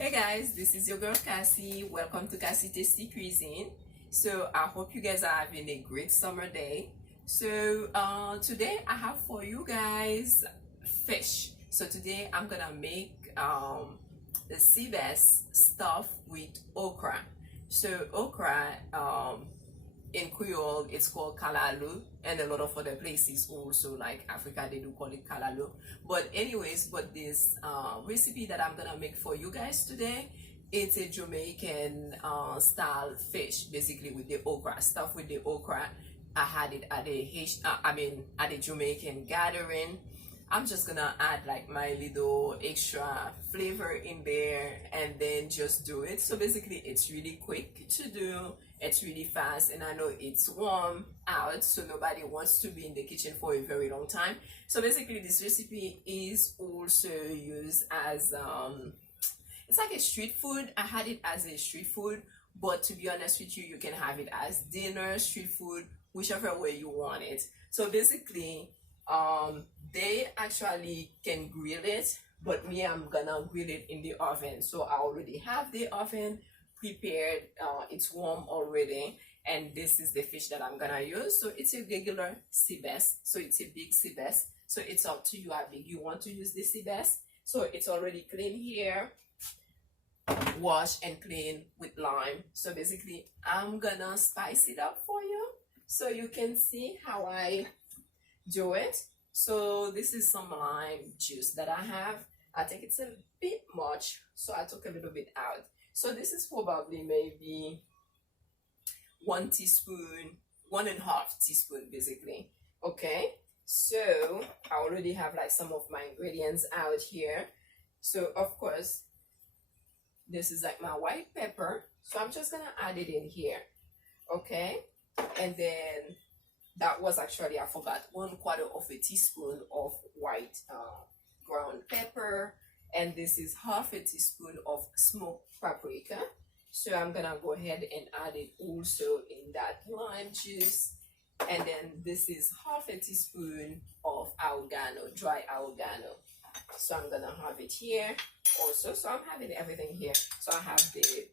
Hey guys, this is your girl Cassie. Welcome to Cassie Tasty Cuisine. So I hope you guys are having a great summer day. So today I have for you guys fish. So today I'm gonna make the sea bass stuff with okra. So okra in Creole it's called kalalu, and a lot of other places also like Africa they do call it kalalu. But anyways, this recipe that I'm gonna make for you guys today, it's a Jamaican style fish, basically with the okra stuff with the okra. I had it at a Haitian, at a Jamaican gathering. I'm just gonna add like my little extra flavor in there and then just do it. So basically it's really quick to do, it's really fast, and I know it's warm out, so nobody wants to be in the kitchen for a very long time. So basically this recipe is also used as it's like a street food. I had it as a street food, but to be honest with you, you can have it as dinner, street food, whichever way you want it. So basically they actually can grill it, but me, I'm gonna grill it in the oven. So I already have the oven prepared, it's warm already, and this is the fish that I'm gonna use. So it's a regular sea bass, so it's a big sea bass. So it's up to you how big you want to use the sea bass. So it's already clean here, wash and clean with lime. So basically I'm gonna spice it up for you so you can see how I do it. So this is some lime juice that I have. I think it's a bit much, so I took a little bit out. So this is probably maybe 1 teaspoon, 1.5 teaspoon basically. Okay, so I already have like some of my ingredients out here. So of course this is like my white pepper, so I'm just gonna add it in here. Okay, and then that was actually, I forgot, 1/4 teaspoon of white ground pepper, and this is 1/2 teaspoon of smoked paprika. So I'm gonna go ahead and add it also in that lime juice. And then this is 1/2 teaspoon of oregano, dry oregano. So I'm gonna have it here also. So I'm having everything here. So I have the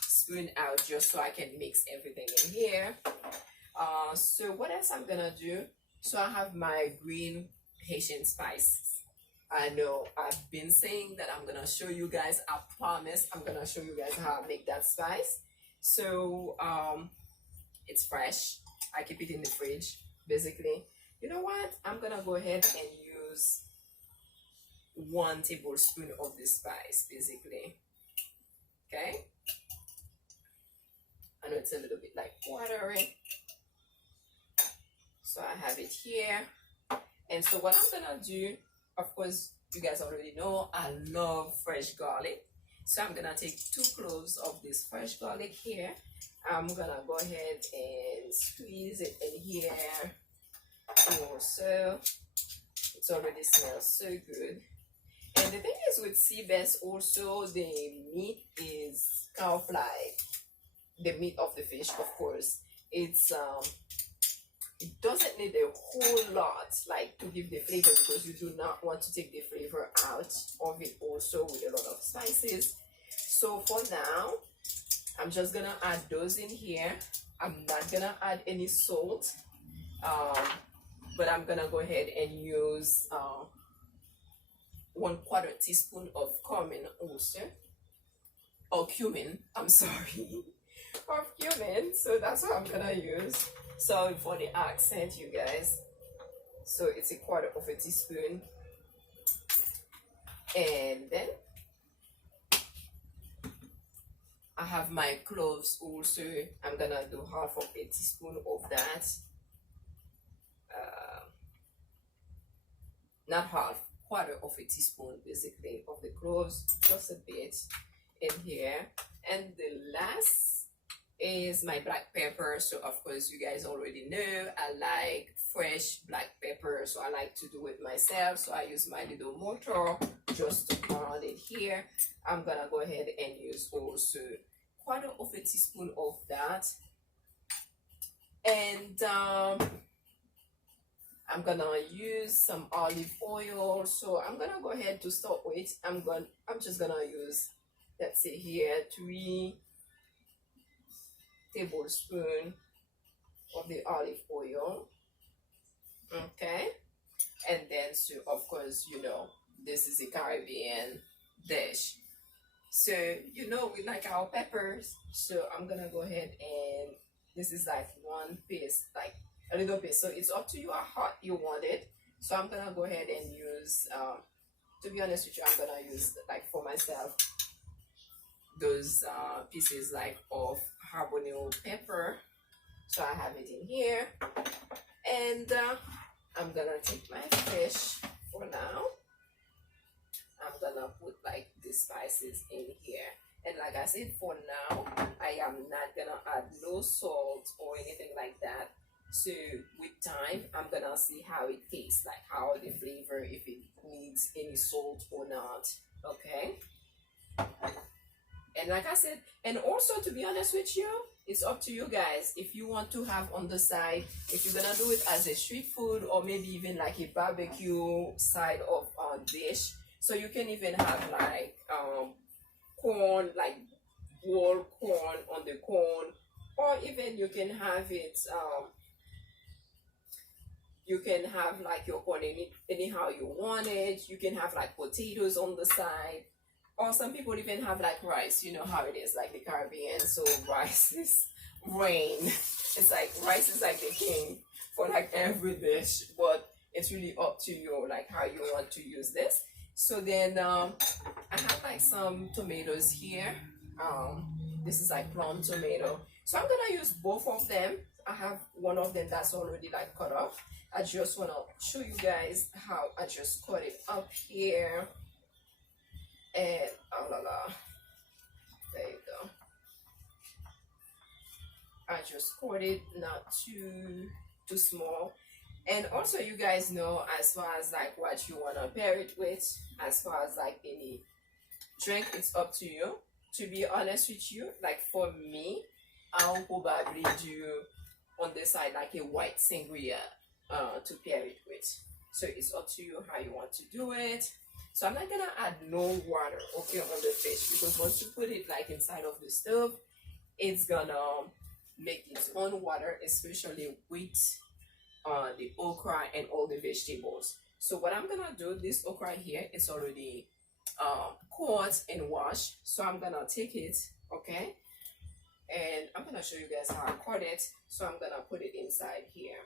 spoon out just so I can mix everything in here. So what else I'm gonna do? So I have my green Haitian spices. I know I've been saying that I'm gonna show you guys. I promise I'm gonna show you guys how I make that spice. So it's fresh. I keep it in the fridge basically. You know what, I'm gonna go ahead and use 1 tablespoon of this spice basically. Okay, I know it's a little bit like watery, so I have it here. And so what I'm gonna do, of course you guys already know I love fresh garlic, so I'm gonna take 2 cloves of this fresh garlic here. I'm gonna go ahead and squeeze it in here also. It already smells so good. And the thing is with sea bass also, the meat is kind of like the meat of the fish. Of course it's it doesn't need a whole lot like to give the flavor, because you do not want to take the flavor out of it also with a lot of spices. So for now I'm just gonna add those in here. I'm not gonna add any salt, but I'm gonna go ahead and use 1/4 teaspoon of cumin also, or cumin, I'm sorry, of cumin. So that's what I'm gonna use. Sorry for the accent, you guys. So it's 1/4 teaspoon, and then I have my cloves also. I'm gonna do 1/2 teaspoon of that. Not half, 1/4 teaspoon basically of the cloves, just a bit in here. And the last is my black pepper. So of course you guys already know I like fresh black pepper, so I like to do it myself. So I use my little mortar just to pound it here. I'm gonna go ahead and use also 1/4 teaspoon of that. And I'm gonna use some olive oil. So I'm gonna go ahead to start with. I'm just gonna use let's say here 3 tablespoons of the olive oil. Okay, and then so of course this is a Caribbean dish, so we like our peppers. So I'm gonna go ahead, and this is like one piece, like a little bit, so it's up to you how hot you want it. So I'm gonna go ahead and use to be honest with you, I'm gonna use, like, for myself, those pieces like of habanero pepper. So I have it in here, and I'm gonna take my fish for now. I'm gonna put like the spices in here, and like I said, for now I am not gonna add no salt or anything like that. So with time I'm gonna see how it tastes, like how the flavor, if it needs any salt or not. Okay, and like I said, and also, to be honest with you, it's up to you guys if you want to have on the side, if you're gonna do it as a street food or maybe even like a barbecue side of dish. So you can even have like corn, like boiled corn on the corn, or even you can have it you can have like your corn anyhow you want it. You can have like potatoes on the side, or some people even have like rice. You know how it is, like the Caribbean, so rice is rain. It's like rice is like the king for like every dish, but it's really up to you, like how you want to use this. So then I have like some tomatoes here. This is like plum tomato, so I'm gonna use both of them. I have one of them that's already like cut off. I just want to show you guys how I just cut it up here, and oh la la, there you go. I just cut it not too small. And also, you guys know, as far as like what you want to pair it with, as far as like any drink, it's up to you. To be honest with you, like for me, I'll probably do on the side like a white sangria to pair it with. So it's up to you how you want to do it. So I'm not gonna add no water, okay, on the fish, because once you put it like inside of the stove, it's gonna make its own water, especially with the okra and all the vegetables. So what I'm gonna do, this okra here, it's already cut and washed. So I'm gonna take it, okay, and I'm gonna show you guys how I cut it. So I'm gonna put it inside here.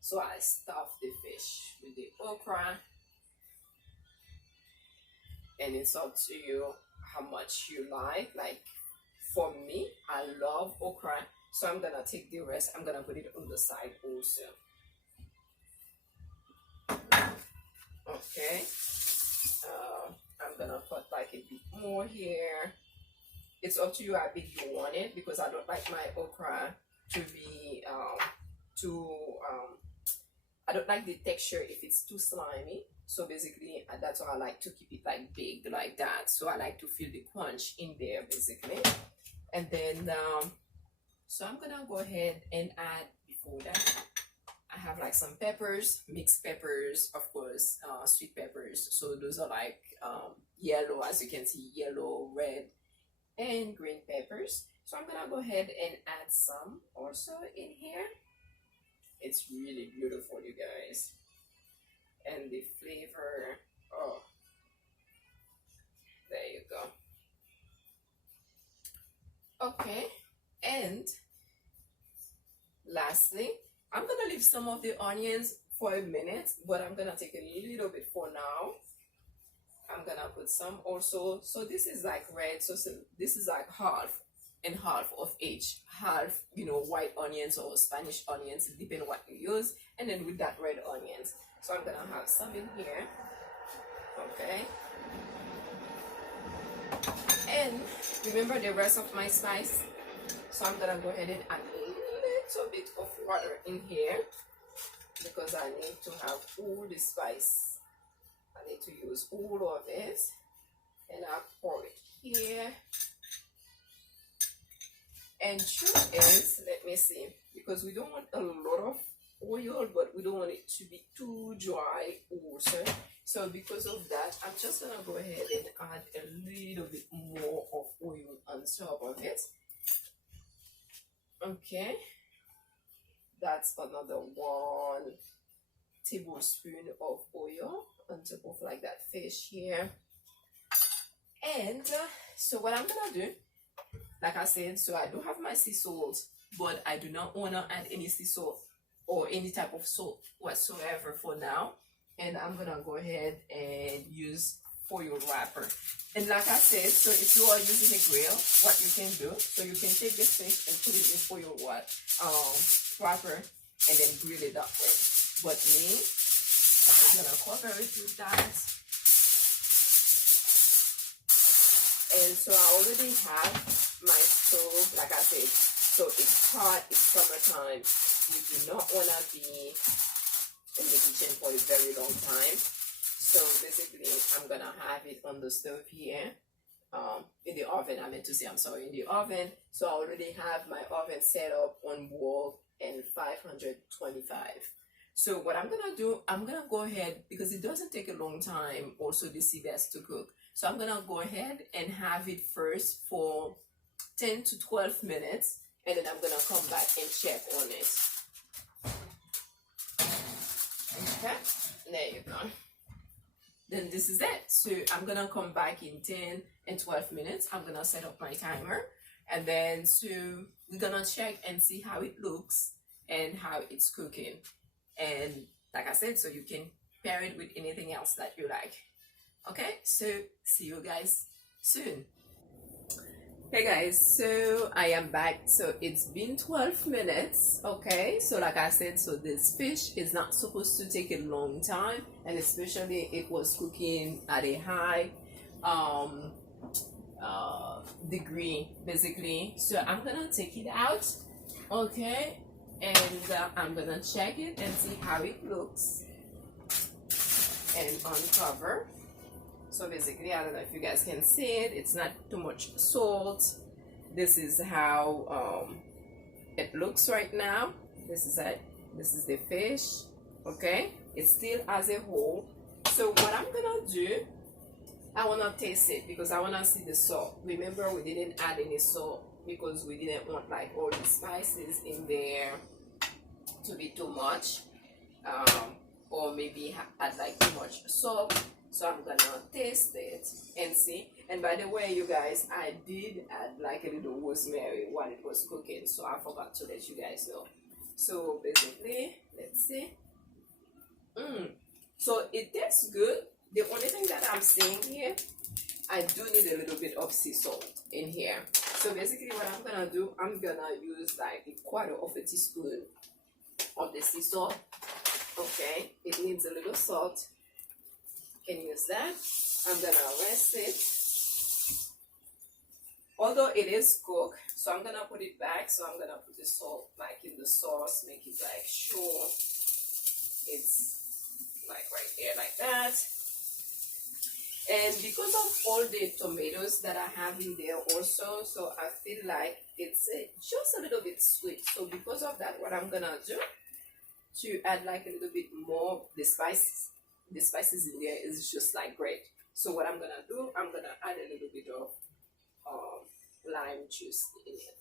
So I stuff the fish with the okra, and it's up to you how much you like. Like for me, I love okra, so I'm gonna take the rest, I'm gonna put it on the side also. Okay, I'm gonna put like a bit more here. It's up to you how big you want it, because I don't like my okra to be I don't like the texture if it's too slimy. So basically that's why I like to keep it like big like that. So I like to feel the crunch in there basically. And then so I'm gonna go ahead and add, before that, I have like some peppers, mixed peppers, of course, sweet peppers. So those are like yellow, as you can see, yellow, red, and green peppers. So I'm gonna go ahead and add some also in here. It's really beautiful, you guys, and the flavor, oh, there you go. Okay, and lastly, I'm gonna leave some of the onions for a minute, but I'm gonna take a little bit for now. I'm gonna put some also. So this is like red, so this is like half and half of each. Half, white onions or Spanish onions, depending on what you use, and then with that red onions. So I'm gonna have some in here. Okay, and remember the rest of my spice. So I'm gonna go ahead and add a little bit of water in here, because I need to have all the spice. I need to use all of it, and I'll pour it here. And truth is, let me see, because we don't want a lot of oil, but we don't want it to be too dry also. So because of that, I'm just gonna go ahead and add a little bit more of oil on top of it. Okay, that's another 1 tablespoon of oil on top of like that fish here. And so what I'm gonna do, like I said, so I do have my sea salt, but I do not want to add any sea salt or any type of salt whatsoever for now. And I'm gonna go ahead and use foil wrapper. And like I said, so if you are using a grill, what you can do, so you can take this fish and put it in foil wrapper and then grill it that way. But me, I'm just gonna cover it with that. And so I already have my stove, like I said, so it's hot, it's summertime. You do not want to be in the kitchen for a very long time. So basically, I'm going to have it on the stove here, in the oven, I meant to say, I'm sorry, in the oven. So I already have my oven set up on wall and 525. So what I'm going to do, I'm going to go ahead, because it doesn't take a long time also the sea bass to cook. So I'm going to go ahead and have it first for 10 to 12 minutes. And then I'm going to come back and check on it. Okay, there you go. Then this is it. So I'm going to come back in 10 and 12 minutes. I'm going to set up my timer. And then so we're going to check and see how it looks and how it's cooking. And like I said, so you can pair it with anything else that you like. Okay, so see you guys soon. Hey guys, so I am back. So it's been 12 minutes. Okay, so like I said, so this fish is not supposed to take a long time, and especially it was cooking at a high degree basically. So I'm gonna take it out, okay, and I'm gonna check it and see how it looks and uncover. So basically, I don't know if you guys can see it, it's not too much salt. This is how it looks right now. This is it. This is the fish. Okay, it's still as a whole. So what I'm gonna do, I wanna taste it because I wanna see the salt. Remember, we didn't add any salt because we didn't want like all the spices in there to be too much, or maybe add like too much salt. So I'm gonna taste it and see. And by the way, you guys, I did add like a little rosemary while it was cooking, so I forgot to let you guys know. So basically, let's see. So it tastes good. The only thing that I'm saying here, I do need a little bit of sea salt in here. So basically what I'm gonna do, I'm gonna use like a 1/4 teaspoon of the sea salt. Okay, it needs a little salt. Can use that. I'm gonna rest it. Although it is cooked, so I'm gonna put it back. So I'm gonna put the salt like in the sauce, make it like sure it's like right there like that. And because of all the tomatoes that I have in there also, so I feel like it's just a little bit sweet. So because of that, what I'm gonna do to add like a little bit more the spices in there is just like great. So what I'm gonna do, I'm gonna add a little bit of lime juice in it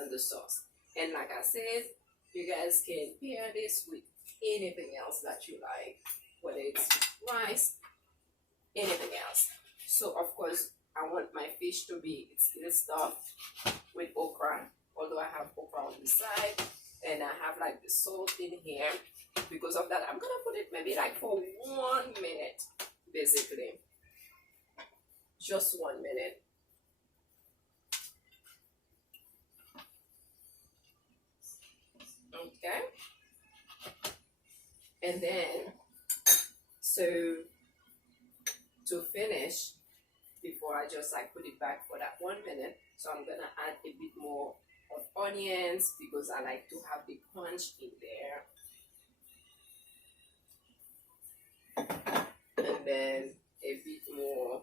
on the sauce. And like I said, you guys can pair this with anything else that you like, whether it's rice, anything else. So of course I want my fish to be still stuffed with okra, although I have okra on the side and I have like the salt in here. Because of that, I'm gonna put it maybe like for 1 minute, basically. Just 1 minute. Okay. And then, so to finish, before I just like put it back for that 1 minute, so I'm gonna add a bit more of onions because I like to have the crunch in there. And then a bit more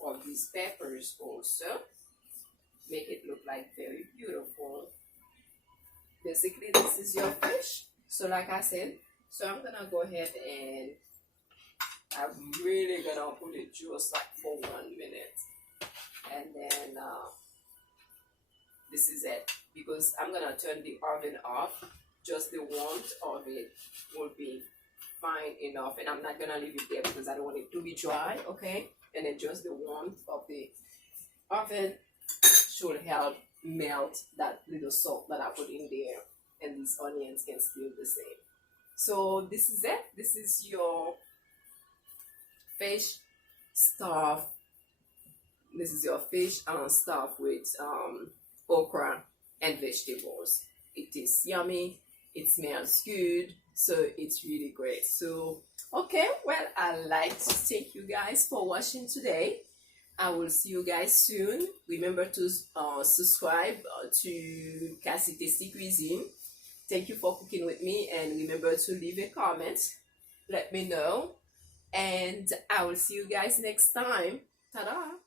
of these peppers also. Make it look like very beautiful. Basically, this is your fish. So like I said, so I'm gonna go ahead and I'm really gonna put it just like for 1 minute, and then this is it, because I'm gonna turn the oven off. Just the warmth of it will be fine enough, and I'm not gonna leave it there because I don't want it to be dry. Okay, and then just the warmth of the oven should help melt that little salt that I put in there, and these onions can still the same. So this is it. This is your fish stuff. This is your fish stuff with okra and vegetables. It is yummy. It smells good. So it's really great. So okay, well, I'd like to thank you guys for watching today. I will see you guys soon. Remember to subscribe to Cassie Tasty Cuisine. Thank you for cooking with me, and remember to leave a comment. Let me know, and I will see you guys next time. Ta-da!